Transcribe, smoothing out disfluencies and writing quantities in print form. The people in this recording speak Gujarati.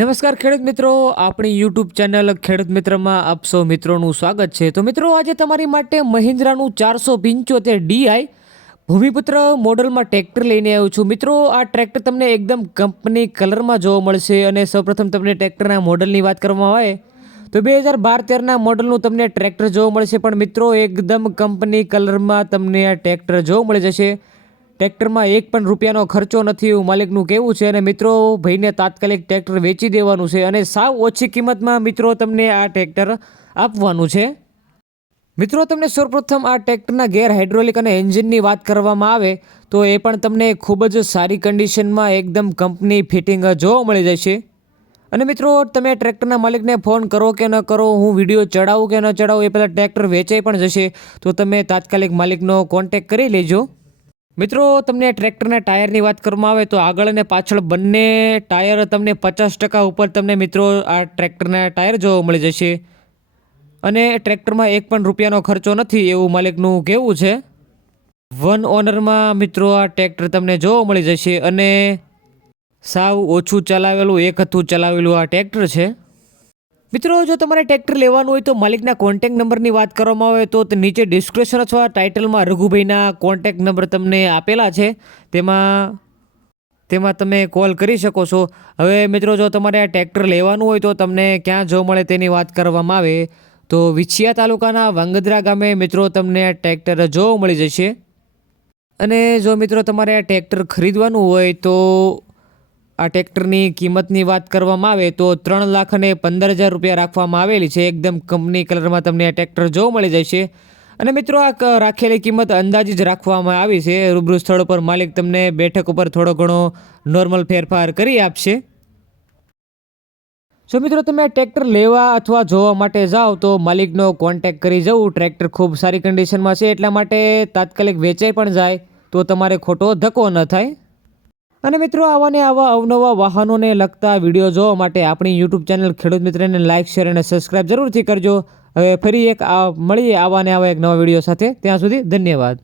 નમસ્કાર ખેડૂત મિત્રો, આપણી યુટ્યુબ ચેનલ ખેડૂત મિત્રમાં આપ સૌ મિત્રોનું સ્વાગત છે। તો મિત્રો, આજે તમારી માટે મહિન્દ્રાનું 475 ડીઆઈ ભૂમિપુત્ર મોડલમાં ટ્રેક્ટર લઈને આવ્યો છું। મિત્રો, આ ટ્રેક્ટર તમને એકદમ કંપની કલરમાં જોવા મળશે અને સૌપ્રથમ તમને ટ્રેક્ટરના મોડલની વાત કરવામાં આવે તો 2012-13ના મોડલનું તમને ટ્રેક્ટર જોવા મળશે। પણ મિત્રો, એકદમ કંપની કલરમાં તમને આ ટ્રેક્ટર જોવા મળી જશે। ટ્રેક્ટરમાં એક પણ રૂપિયાનો ખર્ચો નથી એવું માલિકનું કહેવું છે અને મિત્રો, ભાઈને તાત્કાલિક ટ્રેક્ટર વેચી દેવાનું છે અને સાવ ઓછી કિંમતમાં મિત્રો તમને આ ટ્રેક્ટર આપવાનું છે। મિત્રો, તમને સૌપ્રથમ આ ટ્રેક્ટરના ગેર હાઇડ્રોલિક અને એન્જિનની વાત કરવામાં આવે તો એ પણ તમને ખૂબ જ સારી કન્ડિશનમાં એકદમ કંપની ફિટિંગ જોવા મળી જશે। અને મિત્રો, તમે ટ્રેક્ટરના માલિકને ફોન કરો કે ન કરો, હું વિડીયો ચડાવું કે ન ચડાવું, એ પહેલાં ટ્રેક્ટર વેચાઈ પણ જશે તો તમે તાત્કાલિક માલિકનો કોન્ટેક કરી લેજો। મિત્રો, તમને ટ્રેક્ટરના ટાયરની વાત કરવામાં આવે તો આગળ અને પાછળ બંને ટાયર તમને 50% ઉપર તમને મિત્રો આ ટ્રેક્ટરના ટાયર જોવા મળી જશે અને ટ્રેક્ટરમાં એક પણ રૂપિયાનો ખર્ચો નથી એવું માલિકનું કહેવું છે। વન ઓનરમાં મિત્રો આ ટ્રેક્ટર તમને જોવા મળી જશે અને સાવ ઓછું ચલાવેલું, એક હથું ચલાવેલું આ ટ્રેક્ટર છે। મિત્રો, જો તમારે ટ્રેક્ટર લેવાનું હોય તો માલિકના કોન્ટેક નંબરની વાત કરવામાં આવે તો નીચે ડિસ્ક્રિપ્શન અથવા ટાઇટલમાં રઘુભાઈના કોન્ટેક નંબર તમને આપેલા છે, તેમાં તમે કોલ કરી શકો છો। હવે મિત્રો, જો તમારે આ ટ્રેક્ટર લેવાનું હોય તો તમને ક્યાં જોવા મળે તેની વાત કરવામાં આવે તો વિછિયા તાલુકાના વાંગદ્રા ગામે મિત્રો તમને આ ટ્રેક્ટર જોવા મળી જશે। અને જો મિત્રો તમારે આ ટ્રેક્ટર ખરીદવાનું હોય તો આ ટ્રેક્ટરની કિંમતની વાત કરવામાં આવે તો 3,15,000 રૂપિયા રાખવામાં આવેલી છે। એકદમ કંપની કલરમાં તમને આ ટ્રેક્ટર જોવા મળી જશે અને મિત્રો આ રાખેલી કિંમત અંદાજે જ રાખવામાં આવી છે। રૂબરૂ સ્થળ પર માલિક તમને બેઠક ઉપર થોડો ઘણો નોર્મલ ફેરફાર કરી આપશે। જો મિત્રો, તમે આ ટ્રેક્ટર લેવા અથવા જોવા માટે જાઓ તો માલિકનો કોન્ટેક કરી જવું। ટ્રેક્ટર ખૂબ સારી કન્ડિશનમાં છે, એટલા માટે તાત્કાલિક વેચાઈ પણ જાય તો તમારે ખોટો ધક્કો ન થાય। અને મિત્રો, આવા ને આવા અવનવા વાહનોને લગતા વિડીયો જોવા માટે આપણી યુટ્યુબ ચેનલ ખેડૂત મિત્રને લાઇક, શેર અને સબસ્ક્રાઈબ જરૂરથી કરજો। હવે ફરી મળીએ આવા ને આવા એક નવા વિડીયો સાથે। ત્યાં સુધી ધન્યવાદ।